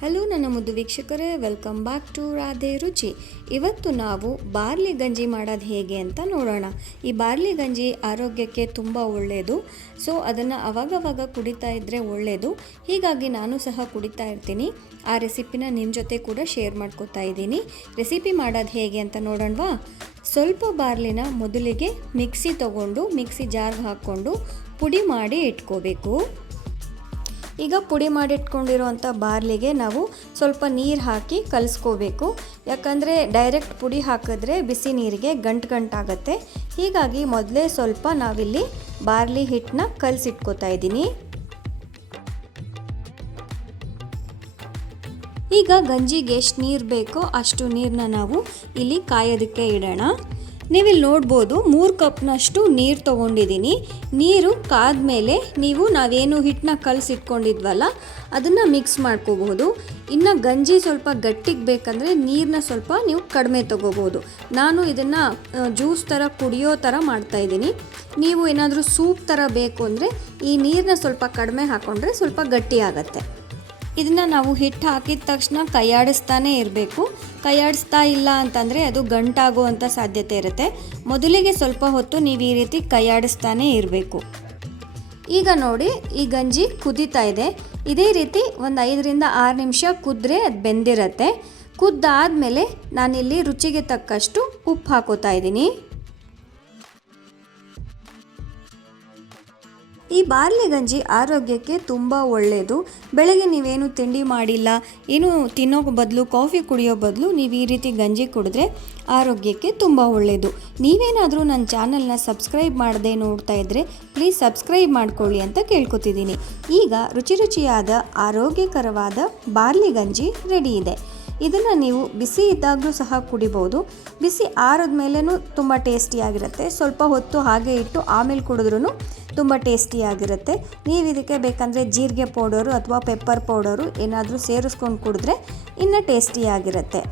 Hello ನನ್ನ ಮುದ್ದು ವೀಕ್ಷಕರೇ, ವೆಲ್ಕಮ್ ಬ್ಯಾಕ್ ಟು ರಾಧೆ ರುಚಿ. ಇವತ್ತು ನಾವು ಬಾರ್ಲಿ ಗಂಜಿ ಮಾಡೋದು ಹೇಗೆ ಅಂತ ನೋಡೋಣ. ಈ ಬಾರ್ಲಿ ಗಂಜಿ ಆರೋಗ್ಯಕ್ಕೆ ತುಂಬ ಒಳ್ಳೆಯದು. ಸೊ ಅದನ್ನು ಅವಾಗವಾಗ ಕುಡಿತಾ ಇದ್ದರೆ ಒಳ್ಳೆಯದು. ಹೀಗಾಗಿ ನಾನು ಸಹ ಕುಡಿತಾ ಇರ್ತೀನಿ. ಆ ರೆಸಿಪಿನ ನಿಮ್ಮ ಜೊತೆ ಕೂಡ ಶೇರ್ ಮಾಡ್ಕೋತಾ ಇದ್ದೀನಿ. ರೆಸಿಪಿ ಮಾಡೋದು ಹೇಗೆ ಅಂತ ನೋಡೋಣವಾ? ಸ್ವಲ್ಪ ಬಾರ್ಲಿನ ಮೊದಲಿಗೆ ಮಿಕ್ಸಿ ಜಾರ್ಗೆ ಹಾಕ್ಕೊಂಡು ಪುಡಿ ಮಾಡಿ ಇಟ್ಕೋಬೇಕು. ಈಗ ಪುಡಿ ಮಾಡಿಟ್ಕೊಂಡಿರೋವಂಥ ಬಾರ್ಲಿಗೆ ನಾವು ಸ್ವಲ್ಪ ನೀರು ಹಾಕಿ ಕಲಿಸ್ಕೋಬೇಕು. ಯಾಕಂದರೆ ಡೈರೆಕ್ಟ್ ಪುಡಿ ಹಾಕಿದ್ರೆ ಬಿಸಿ ನೀರಿಗೆ ಗಂಟಾಗುತ್ತೆ. ಹೀಗಾಗಿ ಮೊದಲೇ ಸ್ವಲ್ಪ ನಾವಿಲ್ಲಿ ಬಾರ್ಲಿ ಹಿಟ್ಟನ್ನ ಕಲಸಿಟ್ಕೋತಾ ಇದ್ದೀನಿ. ಈಗ ಗಂಜಿಗೆ ಎಷ್ಟು ನೀರು ಬೇಕೋ ಅಷ್ಟು ನೀರನ್ನ ನಾವು ಇಲ್ಲಿ ಕಾಯೋದಕ್ಕೆ ಇಡೋಣ. ನೀವಿಲ್ಲಿ ನೋಡ್ಬೋದು 3 ಕಪ್ನಷ್ಟು ನೀರು ತೊಗೊಂಡಿದ್ದೀನಿ. ನೀರು ಕಾದ್ಮೇಲೆ ನಾವೇನು ಹಿಟ್ಟನ್ನ ಕಲಸಿಟ್ಕೊಂಡಿದ್ವಲ್ಲ ಅದನ್ನು ಮಿಕ್ಸ್ ಮಾಡ್ಕೋಬಹುದು. ಇನ್ನು ಗಂಜಿ ಸ್ವಲ್ಪ ಗಟ್ಟಿಗೆ ಬೇಕಂದರೆ ನೀರನ್ನ ಸ್ವಲ್ಪ ನೀವು ಕಡಿಮೆ ತೊಗೋಬೋದು. ನಾನು ಇದನ್ನು ಜ್ಯೂಸ್ ಥರ ಕುಡಿಯೋ ಥರ ಮಾಡ್ತಾಯಿದ್ದೀನಿ. ನೀವು ಏನಾದರೂ ಸೂಪ್ ಥರ ಬೇಕು ಅಂದರೆ ಈ ನೀರನ್ನ ಸ್ವಲ್ಪ ಕಡಿಮೆ ಹಾಕ್ಕೊಂಡ್ರೆ ಸ್ವಲ್ಪ ಗಟ್ಟಿ ಆಗುತ್ತೆ. ಇದನ್ನು ನಾವು ಹಿಟ್ಟು ಹಾಕಿದ ತಕ್ಷಣ ಕೈಯಾಡಿಸ್ತಾನೇ ಇರಬೇಕು. ಕೈಯಾಡಿಸ್ತಾ ಇಲ್ಲ ಅಂತಂದರೆ ಅದು ಗಂಟಾಗುವಂಥ ಸಾಧ್ಯತೆ ಇರುತ್ತೆ. ಮೊದಲಿಗೆ ಸ್ವಲ್ಪ ಹೊತ್ತು ನೀವು ಈ ರೀತಿ ಕೈಯಾಡಿಸ್ತಾನೇ ಇರಬೇಕು. ಈಗ ನೋಡಿ, ಈ ಗಂಜಿ ಕುದೀತಾ ಇದೆ. ಇದೇ ರೀತಿ ಒಂದು 5ರಿಂದ 6 ನಿಮಿಷ ಕುದ್ರೆ ಅದು ಬೆಂದಿರುತ್ತೆ. ಕುದ್ದಾದಮೇಲೆ ನಾನಿಲ್ಲಿ ರುಚಿಗೆ ತಕ್ಕಷ್ಟು ಉಪ್ಪು ಹಾಕೋತಾ ಇದ್ದೀನಿ. ಈ ಬಾರ್ಲಿ ಗಂಜಿ ಆರೋಗ್ಯಕ್ಕೆ ತುಂಬ ಒಳ್ಳೆಯದು. ಬೆಳಗ್ಗೆ ನೀವೇನು ತಿಂಡಿ ಮಾಡಿಲ್ಲ, ಏನು ತಿನ್ನೋ ಬದಲು ಕಾಫಿ ಕುಡಿಯೋ ಬದಲು ನೀವು ಈ ರೀತಿ ಗಂಜಿ ಕುಡಿದ್ರೆ ಆರೋಗ್ಯಕ್ಕೆ ತುಂಬ ಒಳ್ಳೆಯದು. ನೀವೇನಾದರೂ ನನ್ನ ಚಾನಲ್ನ ಸಬ್ಸ್ಕ್ರೈಬ್ ಮಾಡದೆ ನೋಡ್ತಾ ಇದ್ದರೆ ಪ್ಲೀಸ್ ಸಬ್ಸ್ಕ್ರೈಬ್ ಮಾಡ್ಕೊಳ್ಳಿ ಅಂತ ಕೇಳ್ಕೊತಿದ್ದೀನಿ. ಈಗ ರುಚಿಯಾದ ಆರೋಗ್ಯಕರವಾದ ಬಾರ್ಲಿ ಗಂಜಿ ರೆಡಿ ಇದೆ. ಇದನ್ನು ನೀವು ಬಿಸಿ ಇದ್ದಾಗಲೂ ಸಹ ಕುಡಿಬೋದು. ಬಿಸಿ ಆರಿದ ಮೇಲೂ ತುಂಬ ಟೇಸ್ಟಿಯಾಗಿರುತ್ತೆ. ಸ್ವಲ್ಪ ಹೊತ್ತು ಹಾಗೆ ಇಟ್ಟು ಆಮೇಲೆ ಕುಡಿದ್ರೂ ತುಂಬ ಟೇಸ್ಟಿಯಾಗಿರುತ್ತೆ. ನೀವು ಇದಕ್ಕೆ ಬೇಕಂದರೆ ಜೀರಿಗೆ ಪೌಡರು ಅಥವಾ ಪೆಪ್ಪರ್ ಪೌಡರು ಏನಾದರೂ ಸೇರಿಸ್ಕೊಂಡು ಕುಡಿದ್ರೆ ಇನ್ನೂ ಟೇಸ್ಟಿಯಾಗಿರುತ್ತೆ.